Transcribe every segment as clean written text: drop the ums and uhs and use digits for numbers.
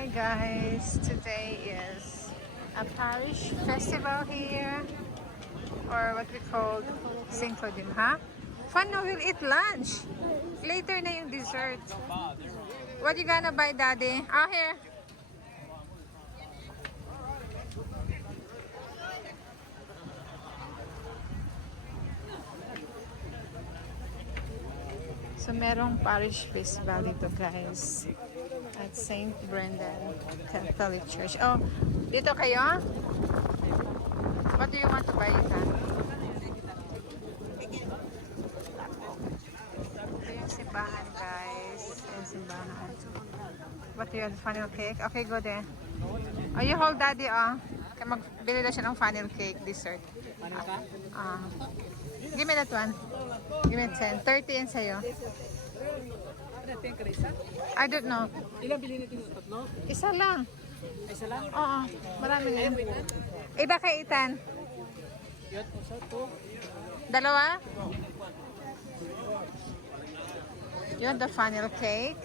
Hi guys, today is a parish festival here, or what we call Cinco de Mayo. Fun, no, we'll eat lunch. Later na yung dessert. What you gonna buy, Daddy? Ah, here. So, merong parish festival dito, guys. At St. Brendan Catholic Church. Oh, dito kayo? What do you want to buy, Ethan? Ito yung simbahan, guys. Yung simbahan. What do you want? Funnel cake? Okay, go there. Oh, you hold Daddy, oh. Kaya magbili na siya ng funnel cake dessert. Give me that one. Give me 10. 30 yan sa'yo. I don't know. Ilan bilhin natin yung tatlo? Isa lang. Isa lang? Oo. Marami na yun. Iba kay Ethan. Yan, isa, to. Dalawa? You want the funnel cake?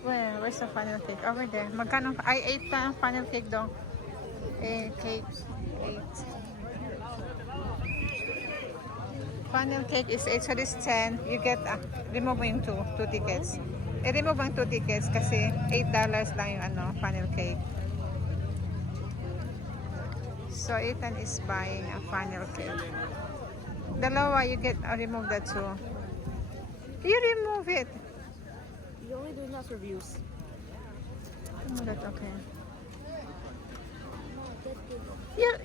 Where's the funnel cake? Over there. Magkano? Ay, 8 na ang funnel cake daw. Cake. 8. Funnel cake is 8, so this 10. You get, remove mo yung 2 tickets. I-remove mo yung 2 tickets kasi $8 lang yung funnel cake. So Ethan is buying a funnel cake. Dalawa, you get, remove that 2. You remove it. You're only doing last reviews. Remove that, okay.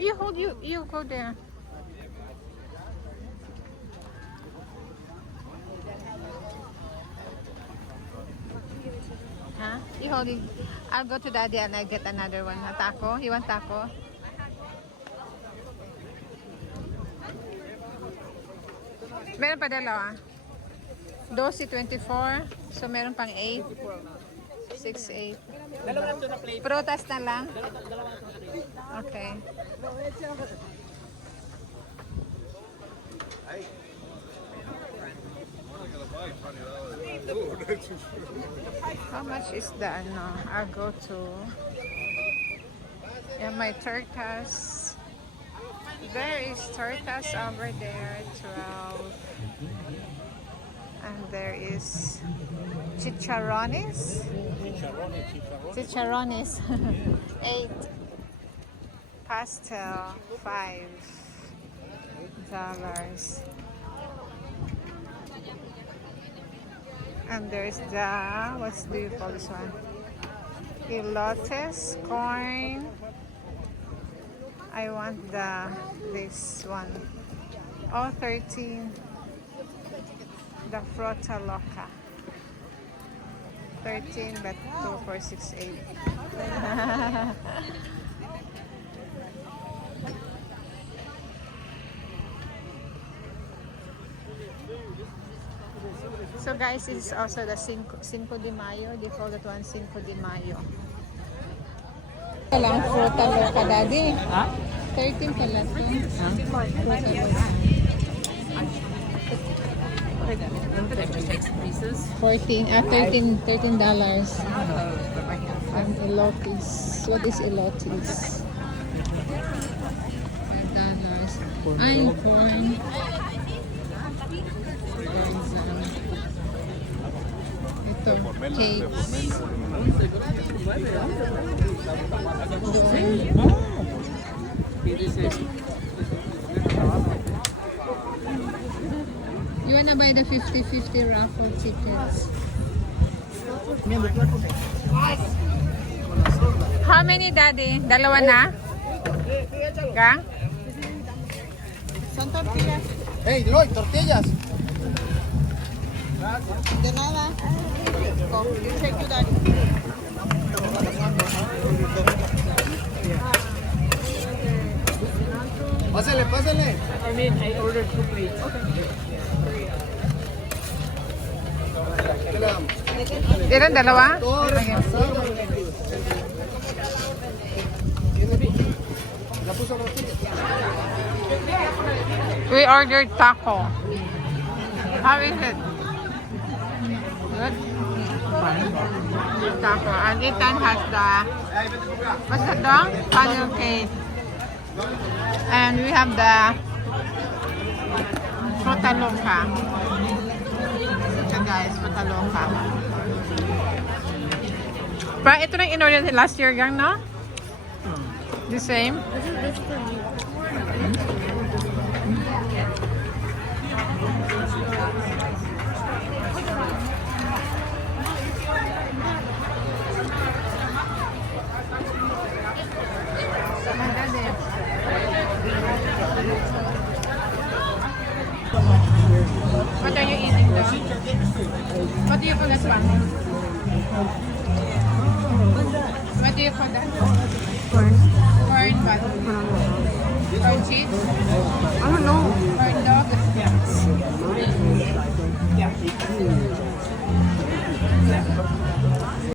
You hold, you go there. Huh? You hold it. I'll go to Daddy and I get another one. A taco? You want taco? Meron pa dalawa. 12.24. So meron pang 8. 6, 8. Dalawa ito na plate. Prutas na lang? Dalawa ito na plate. Okay. How much is the I'll go to my tortas. There is tortas over there, 12. And there is chicharrones. Chicharrones, 8. Pastel, $5. And there's the, what do you call this one? Elotes, corn. I want this one. Oh, 13. The Frutta Loca. 13, but 2 for 6.8. So guys, this is also the Cinco de Mayo. They call that one Cinco de Mayo. Lang Frutta Loca, Daddy. Ha? 13 pala ito. Frutta Loca. 14, $13. And elotes. What is elotes? $5. Ay, corn. Ito, cakes. You wanna buy the 50-50 raffle tickets? How many, Daddy? Dalawa na? Gang? Son tortillas. Hey, Lloyd, tortillas. De nada. Go. You take to Daddy. Pásale, pásale. I mean, I ordered 2 plates. Okay. Ilan? Dalawa? We ordered taco. How is it? Good? Taco. And Ethan has the, what's that dog? Funnel cake. And we have the Frutalonga. Ito guys, Frutalonga. Pero ito na in-order last year gang, no? The same? This is for me. What are you eating though? What do you call this one? What do you call that? Corn. Corn what? Corn cheese? I don't know.